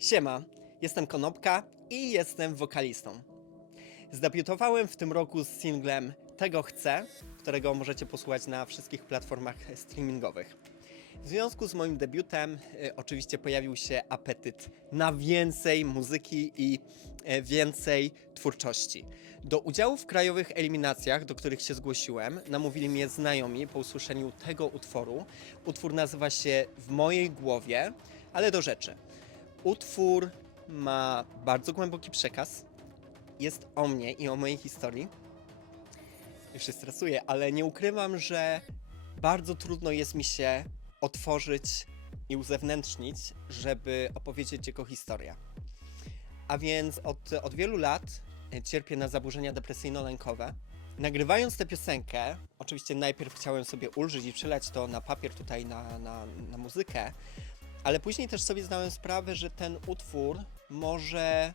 Siema, jestem Konopka i jestem wokalistą. Zdebiutowałem w tym roku z singlem Tego Chcę, którego możecie posłuchać na wszystkich platformach streamingowych. W związku z moim debiutem y, oczywiście pojawił się apetyt na więcej muzyki i e, więcej twórczości. Do udziału w krajowych eliminacjach, do których się zgłosiłem, namówili mnie znajomi po usłyszeniu tego utworu. Utwór nazywa się W mojej głowie, ale do rzeczy. Utwór ma bardzo głęboki przekaz. Jest o mnie i o mojej historii. Już się stresuję, ale nie ukrywam, że bardzo trudno jest mi się otworzyć i uzewnętrznić, żeby opowiedzieć jego historię. A więc od, od wielu lat e, cierpię na zaburzenia depresyjno-lękowe. Nagrywając tę piosenkę, oczywiście najpierw chciałem sobie ulżyć i przelać to na papier tutaj na, na, na muzykę, ale później też sobie zdałem sprawę, że ten utwór może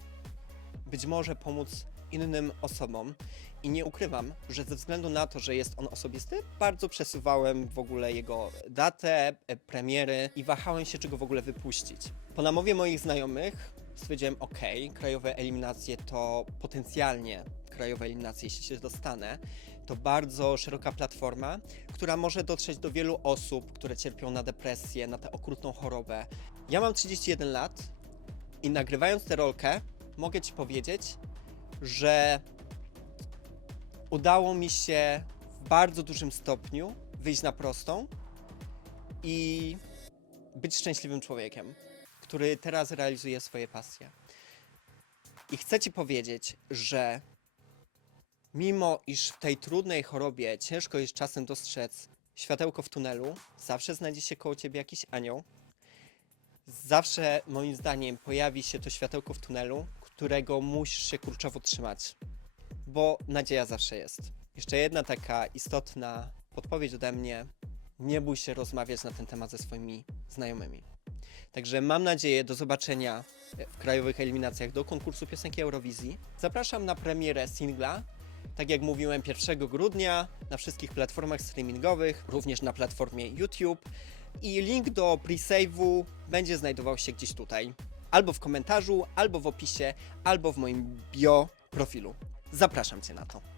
być może pomóc innym osobom. I nie ukrywam, że ze względu na to, że jest on osobisty, bardzo przesuwałem w ogóle jego datę, e, premiery i wahałem się, czy go w ogóle wypuścić. Po namowie moich znajomych stwierdziłem, ok, krajowe eliminacje to potencjalnie krajowe eliminacje, jeśli się dostanę, to bardzo szeroka platforma, która może dotrzeć do wielu osób, które cierpią na depresję, na tę okrutną chorobę. Ja mam 31 lat i nagrywając tę rolkę, mogę Ci powiedzieć, że udało mi się w bardzo dużym stopniu wyjść na prostą i być szczęśliwym człowiekiem, który teraz realizuje swoje pasje. I chcę Ci powiedzieć, że mimo iż w tej trudnej chorobie ciężko jest czasem dostrzec światełko w tunelu, zawsze znajdzie się koło Ciebie jakiś anioł. Zawsze, moim zdaniem, pojawi się to światełko w tunelu, którego musisz się kurczowo trzymać bo nadzieja zawsze jest. Jeszcze jedna taka istotna podpowiedź ode mnie. Nie bój się rozmawiać na ten temat ze swoimi znajomymi. Także mam nadzieję do zobaczenia w krajowych eliminacjach do konkursu piosenki Eurowizji. Zapraszam na premierę singla. Tak jak mówiłem, 1 grudnia na wszystkich platformach streamingowych, również na platformie YouTube. I link do pre-save'u będzie znajdował się gdzieś tutaj. Albo w komentarzu, albo w opisie, albo w moim bio profilu. Zapraszam Cię na to.